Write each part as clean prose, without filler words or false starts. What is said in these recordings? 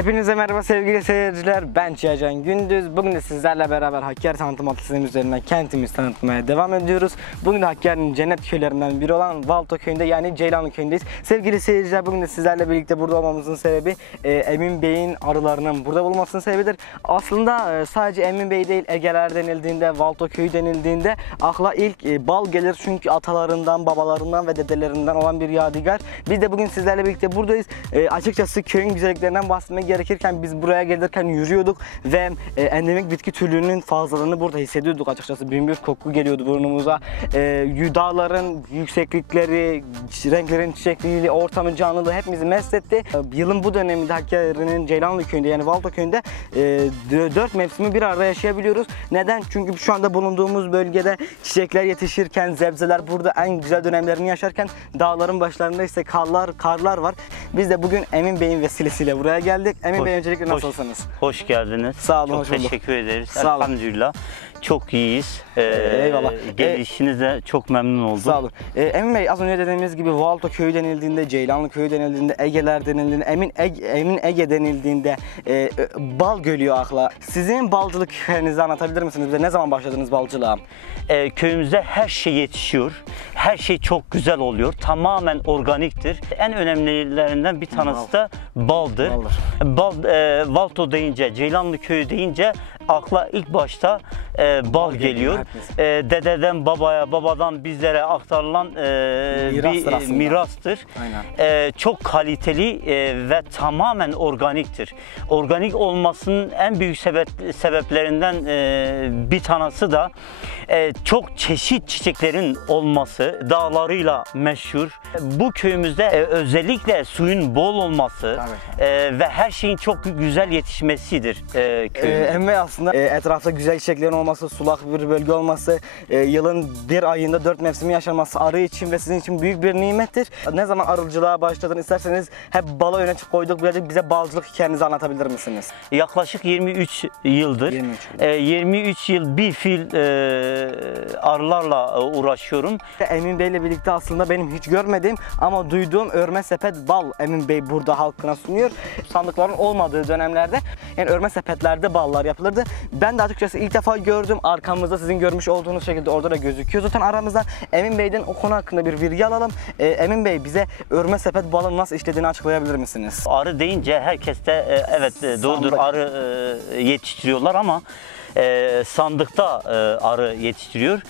Hepinize merhaba sevgili seyirciler, ben Cihacan Gündüz. Bugün de sizlerle beraber Hakkari tanıtım adlı üzerinden kentimizi tanıtmaya devam ediyoruz. Bugün de Hakkari'nin cennet köylerinden biri olan Valto köyünde, yani Ceylanlı köyündeyiz. Sevgili seyirciler, bugün de sizlerle birlikte burada olmamızın sebebi Emin Bey'in arılarının burada bulunmasının sebebidir. Aslında sadece Emin Bey değil, Egeler denildiğinde, Valto köyü denildiğinde akla ilk bal gelir. Çünkü atalarından, babalarından ve dedelerinden olan bir yadigar. Biz de bugün sizlerle birlikte buradayız. Açıkçası köyün güzelliklerinden bahsetmek gerekirken biz buraya gelirken yürüyorduk ve endemik bitki türlüğünün fazlalığını burada hissediyorduk açıkçası. Bir koku geliyordu burnumuza. Dağların yükseklikleri, renklerin çiçekliği, ortamın canlılığı hepimizi mest etti. Yılın bu döneminde Hakkari'nin Ceylanlı köyünde, yani Valto köyünde 4 mevsimi bir arada yaşayabiliyoruz. Neden? Çünkü şu anda bulunduğumuz bölgede çiçekler yetişirken, sebzeler burada en güzel dönemlerini yaşarken, dağların başlarında ise karlar var. Biz de bugün Emin Bey'in vesilesiyle buraya geldik. Emin Bey, öncelikle nasılsınız? Hoş geldiniz. Sağ olun, çok hoş bulduk. teşekkür ederiz. Sağ olun. Elhamdülillah. Çok iyiyiz. Eyvallah. Gelişinizde çok memnun oldum. Sağ olun. Emin Bey, az önce dediğimiz gibi Valto köyü denildiğinde, Ceylanlı köyü denildiğinde, Egeler denildiğinde, Emin Ege denildiğinde bal geliyor akla. Sizin balcılık hikayenizi anlatabilir misiniz bize? Ne zaman başladınız balcılığa? Köyümüzde her şey yetişiyor. Her şey çok güzel oluyor. Tamamen organiktir. En önemlilerinden bir tanesi de baldır. Valto deyince, Ceylanlı köyü deyince akla ilk başta bal geliyor. Dededen babaya, babadan bizlere aktarılan bir mirastır. Çok kaliteli ve tamamen organiktir. Organik olmasının en büyük sebeplerinden bir tanesi de çok çeşit çiçeklerin olması, dağlarıyla meşhur. Bu köyümüzde özellikle suyun bol olması ve her şeyin çok güzel yetişmesidir köyümüzde. Aslında etrafta güzel çiçeklerin olması, sulak bir bölge olması, yılın bir ayında 4 mevsimi yaşanması arı için ve sizin için büyük bir nimettir. Ne zaman arıcılığa başladınız? İsterseniz hep balı öne koyduk. Birazcık bize balcılık hikayenizi anlatabilir misiniz? Yaklaşık 23 yıldır. 23 yıl bir fil arılarla uğraşıyorum. Emin Bey ile birlikte aslında benim hiç görmediğim ama duyduğum örme sepet bal Emin Bey burada halkına sunuyor. Sandıkların olmadığı dönemlerde yani örme sepetlerde ballar yapılırdı. Ben de açıkçası ilk defa gördüm. Arkamızda sizin görmüş olduğunuz şekilde orada da gözüküyor. Zaten aramızdan Emin Bey'den o konu hakkında bir bilgi alalım. Emin Bey, bize örme sepet balın nasıl işlediğini açıklayabilir misiniz? Arı deyince herkes de evet doğrudur, arı yetiştiriyorlar ama sandıkta arı yetiştiriyor.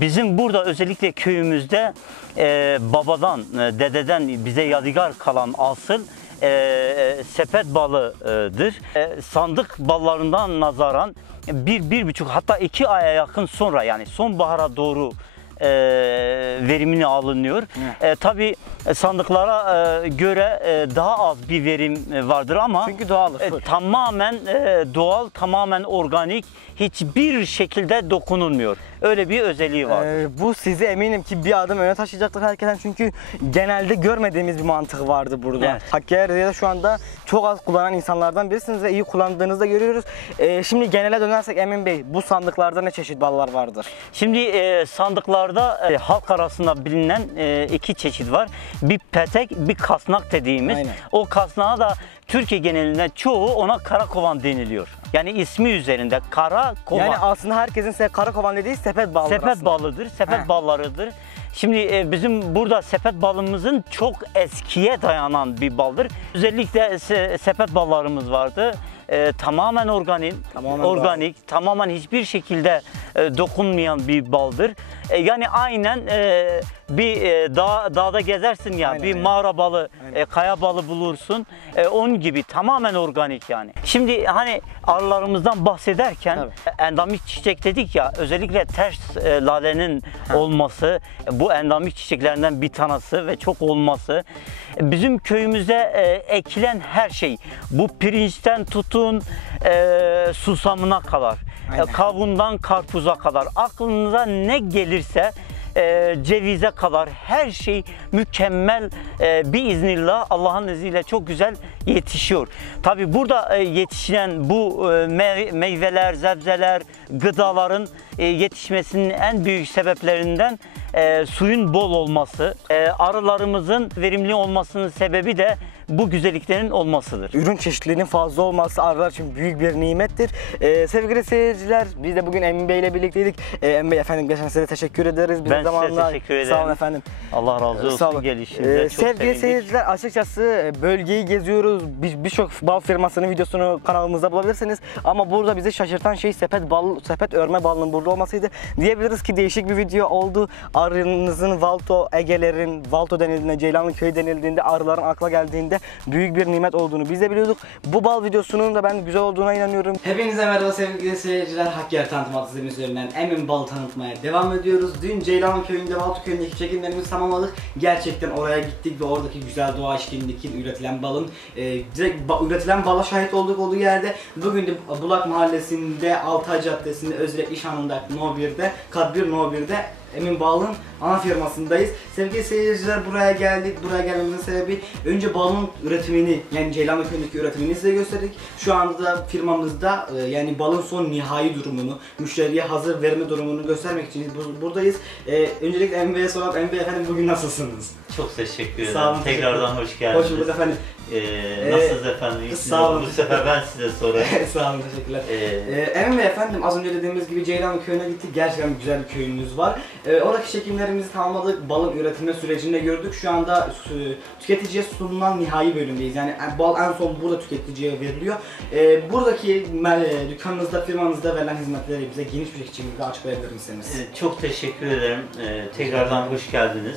Bizim burada özellikle köyümüzde babadan, dededen bize yadigar kalan asıl sepet balıdır. Sandık ballarından nazaran 1-1,5 hatta 2 aya yakın sonra, yani sonbahara doğru verimini alınıyor. Tabii sandıklara göre daha az bir verim vardır ama çünkü doğaldır. Tamamen doğal, tamamen organik, hiçbir şekilde dokunulmuyor. Öyle bir özelliği var. Bu sizi eminim ki bir adım öne taşıyacaktır herkesten, çünkü genelde görmediğimiz bir mantık vardı burada. Evet. Hakkari'de şu anda çok az kullanan insanlardan birisiniz ve iyi kullandığınızı da görüyoruz. Şimdi genele dönersek Emin Bey, bu sandıklarda ne çeşit ballar vardır? Şimdi sandıklarda halk arasında bilinen 2 çeşit var. Bir petek, bir kasnak dediğimiz. Aynen. O kasnağa da Türkiye genelinde çoğu ona karakovan deniliyor. Yani ismi üzerinde karakovan. Yani aslında herkesin karakovan dediği sepet baldır. Sepet balıdır, sepet ballarıdır. Şimdi bizim burada sepet balımızın çok eskiye dayanan bir baldır. Özellikle sepet ballarımız vardı. Tamamen organik, tamamen hiçbir şekilde dokunmayan bir baldır. Yani aynen bir dağda gezersin ya, bir mağara balı, kaya balı bulursun. Onun gibi tamamen organik yani. Şimdi hani arılarımızdan bahsederken endemik çiçek dedik ya, özellikle ters lalenin olması, bu endemik çiçeklerinden bir tanesi ve çok olması. Bizim köyümüzde ekilen her şey, bu pirinçten tutun susamına kadar, kavundan karpuza kadar, aklınıza ne gelirse cevize kadar her şey mükemmel, biiznillah, Allah'ın izniyle çok güzel yetişiyor. Tabi burada yetişen bu meyveler, sebzeler, gıdaların yetişmesinin en büyük sebeplerinden suyun bol olması. Arılarımızın verimli olmasının sebebi de bu güzelliklerin olmasıdır. Ürün çeşitliliğinin fazla olması arılar için büyük bir nimettir. Sevgili seyirciler, biz de bugün Emin Bey ile birlikteydik. Emin Bey efendim, geçen size teşekkür ederiz. Ben size teşekkür ederim. Sağ olun efendim. Allah razı olsun. Sağ olun. Gelişinize çok Sevgili sevindik. seyirciler, açıkçası bölgeyi geziyoruz. Birçok bal firmasının videosunu kanalımızda bulabilirsiniz. Ama burada bizi şaşırtan şey sepet örme balının burada olmasıydı. Diyebiliriz ki değişik bir video oldu. Arınızın Valto, Egelerin Valto denildiğinde, Ceylanlı Köyü denildiğinde, arıların akla geldiğinde büyük bir nimet olduğunu biz de biliyorduk. Bu bal videosunun da ben güzel olduğuna inanıyorum. Hepinize merhaba sevgili seyirciler. Hakkari Tanıtım adlı üzerinden Emin Bal tanıtmaya devam ediyoruz. Dün Ceylanlı Köyü'nde, Valto Köyü'ndeki çekimlerimizi tamamladık. Gerçekten oraya gittik ve oradaki güzel doğa eşliğindeki üretilen balın direkt üretilen bala şahit olduk olduğu yerde. Bugün de Bulak Mahallesi'nde, Altay Caddesi'nde, Özrek İşhanı'nda No 1'de, Kat 1 No 1'de Emin Bal'ın ana firmasındayız. Sevgili seyirciler, buraya geldik. Buraya gelmemizin sebebi önce balın üretimini, yani Ceylanlı Köyü'ndeki üretimini size gösterdik. Şu anda da firmamızda yani balın son nihai durumunu, müşteriye hazır verme durumunu göstermek için buradayız. Öncelikle Emin Bey'e soralım. Emin Bey efendim, bugün nasılsınız? Çok teşekkür ederim. Sağ olun, tekrardan hoş geldiniz. Hoş bulduk efendim. Nasılsınız efendim? Sağ olun. Bu sefer ben size sorayım. Sağ olun, teşekkürler. Emin Bey efendim, az önce dediğimiz gibi Ceylanlı Köyü'ne gittik. Gerçekten güzel bir köyünüz var. Oradaki çekimlerimizi tamamladık. Balın üretilme sürecinde gördük. Şu anda tüketiciye sunulan nihai bölümdeyiz. Yani bal en son burada tüketiciye veriliyor. Buradaki dükkanınızda, firmanızda verilen hizmetleri bize geniş bir şekilde açıklayabilir misiniz? Çok teşekkür ederim. Tekrardan hoş geldiniz.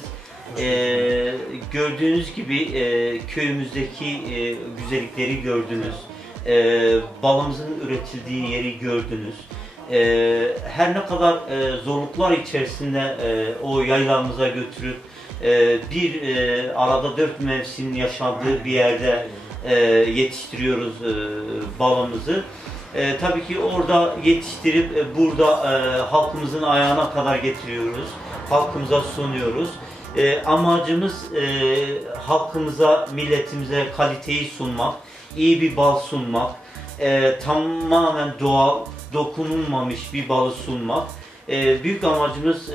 Gördüğünüz gibi köyümüzdeki güzellikleri gördünüz. Balımızın üretildiği yeri gördünüz. Her ne kadar zorluklar içerisinde o yaylamıza götürüp bir arada 4 mevsimin yaşandığı bir yerde yetiştiriyoruz balımızı. Tabii ki orada yetiştirip burada halkımızın ayağına kadar getiriyoruz. Halkımıza sunuyoruz. Amacımız halkımıza, milletimize kaliteyi sunmak, iyi bir bal sunmak, tamamen doğal, dokunulmamış bir balı sunmak. Büyük amacımız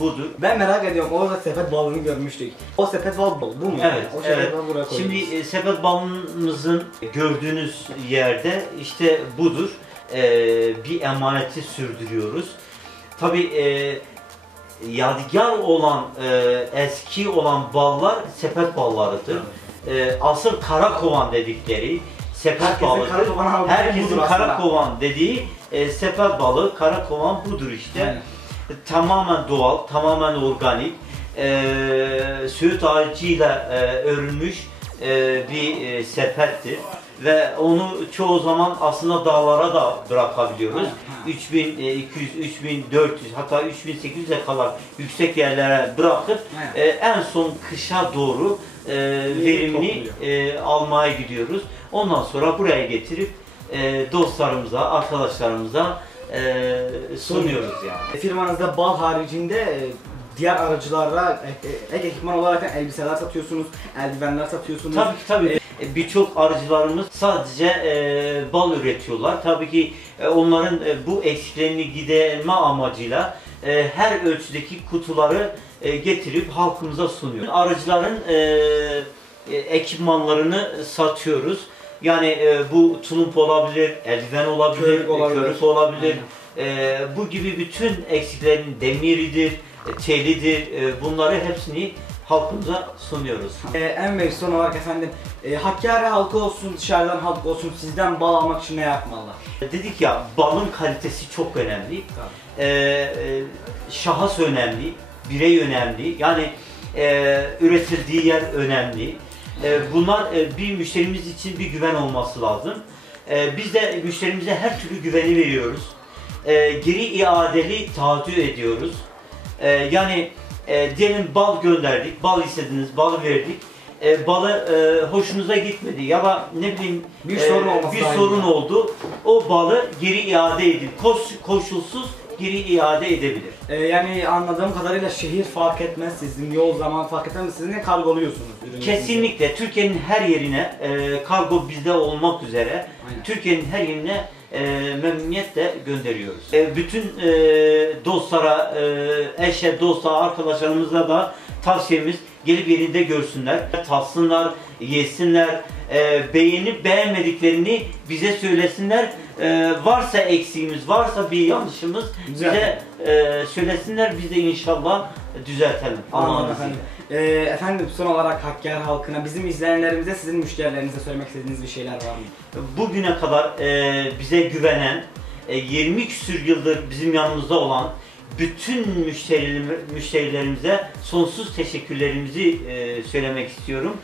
budur. Ben merak ediyorum, orada sepet balını görmüştük. O sepet bal bu mu? Evet, O sepet balı buraya koyuyoruz. Şimdi sepet balımızın gördüğünüz yerde işte budur. Bir emaneti sürdürüyoruz. Tabii yadigar olan, eski olan ballar sepet ballarıdır. Asıl karakovan dedikleri sepet balıdır. Herkesin karakovan dediği sepet balı, karakovan budur işte. Aynen. Tamamen doğal, tamamen organik, söğüt ağacıyla örülmüş bir sepettir. Ve onu çoğu zaman aslında dağlara da bırakabiliyoruz. 3200, 3400 hatta 3800'e kadar yüksek yerlere bırakıp en son kışa doğru verimini almaya gidiyoruz. Ondan sonra buraya getirip dostlarımıza, arkadaşlarımıza sunuyoruz yani. Firmanızda bal haricinde diğer aracılara ek ekipman olarak elbiseler satıyorsunuz, eldivenler satıyorsunuz. Tabii. Birçok arıcılarımız sadece bal üretiyorlar. Tabii ki onların bu eksiklerini giderme amacıyla her ölçüdeki kutuları getirip halkımıza sunuyor. Arıcıların ekipmanlarını satıyoruz. Yani bu tulump olabilir, eldiven olabilir, körük olabilir. Bu gibi bütün eksiklerin demiridir, telidir, bunları hepsini halkımıza sunuyoruz. En büyük son olarak efendim, Hakkari halkı olsun, dışarıdan halk olsun, sizden bal almak için ne yapmalılar? Dedik ya, balın kalitesi çok önemli. Şahıs önemli, birey önemli. Yani üretildiği yer önemli. Bunlar bir müşterimiz için bir güven olması lazım. Biz de müşterimize her türlü güveni veriyoruz. Geri iadeli taahhüt ediyoruz. Yani diyelim bal gönderdik, bal istediniz, balı verdik. Balı hoşunuza gitmedi ya da ne bileyim bir sorun oldu. O balı geri iade edin. Koşulsuz geri iade edebilir. Yani anladığım kadarıyla şehir fark etmez, sizin yol zaman fark etmez, siz ne kargoluyorsunuz ürününüzü? Kesinlikle Türkiye'nin her yerine kargo bizde olmak üzere. Aynen. Türkiye'nin her yerine memnuniyetle gönderiyoruz. Bütün dostlara, eşe, dosta, arkadaşlarımıza da tavsiyemiz gelip yerinde görsünler, tatsınlar, yesinler, beğenip beğenmediklerini bize söylesinler. Varsa eksiğimiz, varsa bir yanlışımız bize söylesinler, biz de inşallah düzeltelim. Anladım efendim. Efendim son olarak Hakkari halkına, bizim izleyenlerimize, sizin müşterilerinize söylemek istediğiniz bir şeyler var mı? Bugüne kadar bize güvenen, 20 küsür yıldır bizim yanımızda olan bütün müşterilerimize sonsuz teşekkürlerimizi söylemek istiyorum.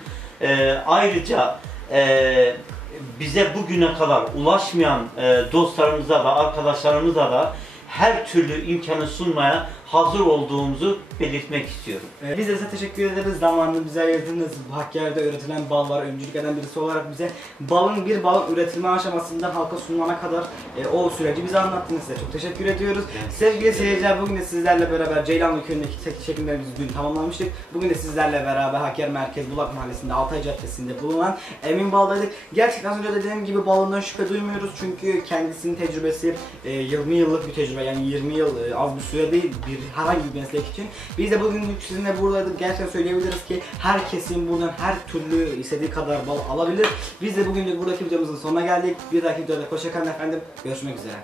Ayrıca bize bugüne kadar ulaşmayan dostlarımıza da, arkadaşlarımıza da her türlü imkanı sunmaya hazır olduğumuzu belirtmek istiyorum. Biz de size teşekkür ederiz. Zamanını bize ayırdınız. Hakkari'de üretilen ballar öncülük eden birisi olarak bize bir balın üretilme aşamasından halka sunulana kadar o süreci bize anlattınız. Size çok teşekkür ediyoruz. Sevgili seyirciler, bugün de sizlerle beraber Ceylanlı köyündeki çekimlerimizi dün tamamlamıştık. Bugün de sizlerle beraber Hakkari Merkez Bulak Mahallesi'nde Altay Caddesi'nde bulunan Emin Bal'daydık. Gerçekten az önce dediğim gibi balından şüphe duymuyoruz. Çünkü kendisinin tecrübesi 20 yıllık bir tecrübe. Yani 20 yıl az bir süre değil herhangi bir meslek için. Biz de bugün sizinle buradaydık. Gerçekten söyleyebiliriz ki herkesin buradan her türlü istediği kadar bal alabilir. Biz de bugün buradaki videomuzun sonuna geldik. Bir dahaki videoda hoşça kalın efendim. Görüşmek üzere.